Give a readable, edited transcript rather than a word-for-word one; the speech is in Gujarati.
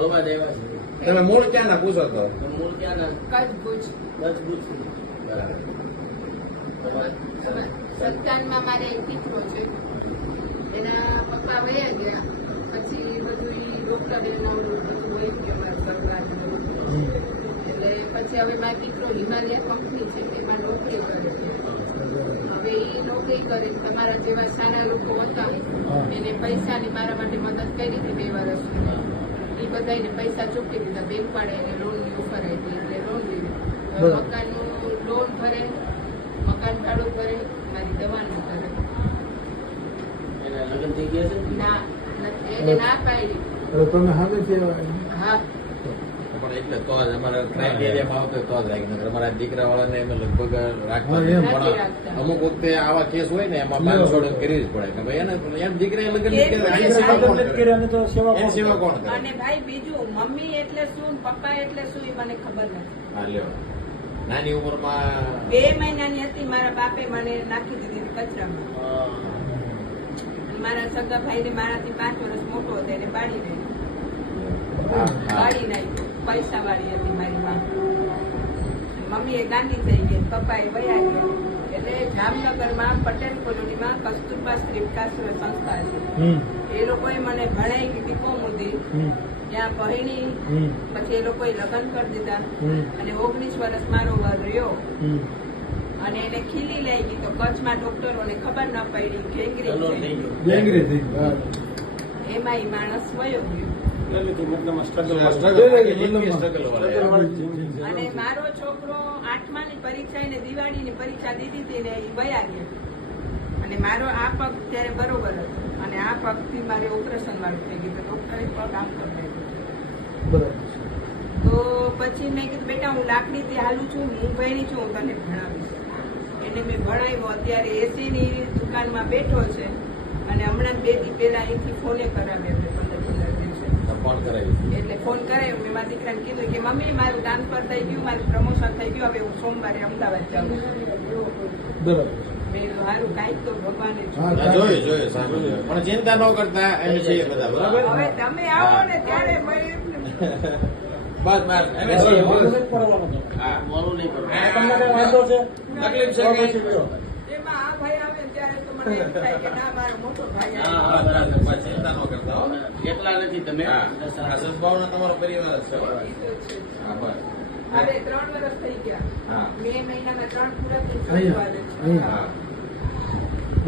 મળવા દેવા છે. તમે મૂળ ક્યાં ના પૂછો તો? મૂળ ક્યાં ના? કચ્છ ભુજ. સત્તાનમાં મારે એક દીકરો છે, એના પપ્પા વયા ગયા પછી બધું ડોક્ટર બધું વહી ગયું સરકાર. એટલે પછી હવે મારો દીકરો હિમાલય કંપની છે એમાં નોકરી કરે છે. હવે એ નોકરી કરે તમારા જેવા સારા લોકો હતા એને પૈસાની મારા માટે મદદ કરી હતી 2 વર્ષ. એ બધાને પૈસા ચૂકવી દીધા. બેંક વાળે એને લોનની ઓફર આપી એટલે લોન લીધી. મકાનનું લોન ભરે, મકાન ભાડું ભરે, મારી દવાનું કરે. એના લગ્ન થઈ ગયા છે? ના નથી, એને ના પાડી. તમે હાથે છે? હા પણ એટલે તો જ અમારા ક્રાઇટેરિયામાં આવતો તો જ રાખી નકર અમારા દીકરા વાળાને અમે લગભગ રાખતા હા, એમ. પણ અમુક વખતે આવા કેસ હોય ને એમાં 500 કરવી જ પડે કે ભાઈ એમ દીકરા લગ્ન એની સેવા કોણ કરે? અને ભાઈ બીજું મમ્મી એટલે શું, પપ્પા એટલે શું એ મને ખબર નથી. હા લ્યો, નાની ઉંમરમાં 2 મહિનાની હતી મારા બાપે મને નાખી દીધી કચરામાં. મારા સગા ભાઈ ને મારાથી 5 વર્ષ મોટો હતો એને બાળી નાખ્યો. બાળી નાખ્યો. પૈસા વાળી હતી મારી માં. મમ્મી એ ગાંધી થઈ ગઈ, પપ્પા એ વયા ગયા. એટલે જામનગરમાં પટેલ કોલોનીમાં કસ્તુરબા શ્રીકાશ્ર સંસ્થા છે. એ લોકોએ મને ભણાઈ દીધી કોમુદી. ત્યાં પહેણી પછી એ લોકોએ લગ્ન કરી દીધા અને 19 વર્ષ મારો ઘર રહ્યો. અને એને ખીલી લઈ ગઈ તો કચ્છમાં ડોક્ટરોને ખબર ન પડી ગેંગરીન છે. એમાં એ માણસ વયો ગયો. અને મારો છોકરો 8મા ની પરીક્ષા ને દિવાળીની પરીક્ષા દીધી હતી ને એ વયા ગયા. અને મારો આ પગ ત્યારે બરોબર હતો અને આ પગથી મારે ઓપરેશન વાળું થઈ ગયું તો ડોક્ટરે પગ આમ કરી દીધું. તો પછી મેં કીધું બેટા હું લાકડીથી હાલું છું, હું ભણી છું, હું તને ભણાવીશ. એને મેં ભણાવ્યો. અત્યારે એસી ની દુકાનમાં બેઠો છે અને હમણાં 2 દી પહેલા અહીંથી ફોને કરાવ્યો. ફોન કરાવી એટલે ફોન કરાયો. મેં મારા દીકરાને કીધું કે મમ્મી મારું ટ્રાન્સફર થઈ ગયું, મારું પ્રમોશન થઈ ગયું, હવે હું સોમવારે અમદાવાદ જાઉં. મેં સારું કાંઈક તો ભગવાને જોયું સાંભળ્યું પણ ચિંતા ન કરતા એમ છીએ બધા બરાબર. હવે તમે આવો ને ત્યારે બસ હા, મોડું નહીં કરવું. તકલીફ છે કઈ? એમાં આ ભાઈ આવે ને ત્યારે તો મને એમ થાય કે ના મારો મોટો ભાઈ હા, આવે. હા, બસ ચિંતા ન કરતા હો. કેટલા નથી તમે? આ સદભાવના તમારો પરિવાર જ છે. ઈ તો છે. હા બસ. હવે 3 વર્ષ થઈ ગયા. હા. મે મહિનામાં 3 પૂરા થઈ અહીંયા, ગયા. અહીંયા. હા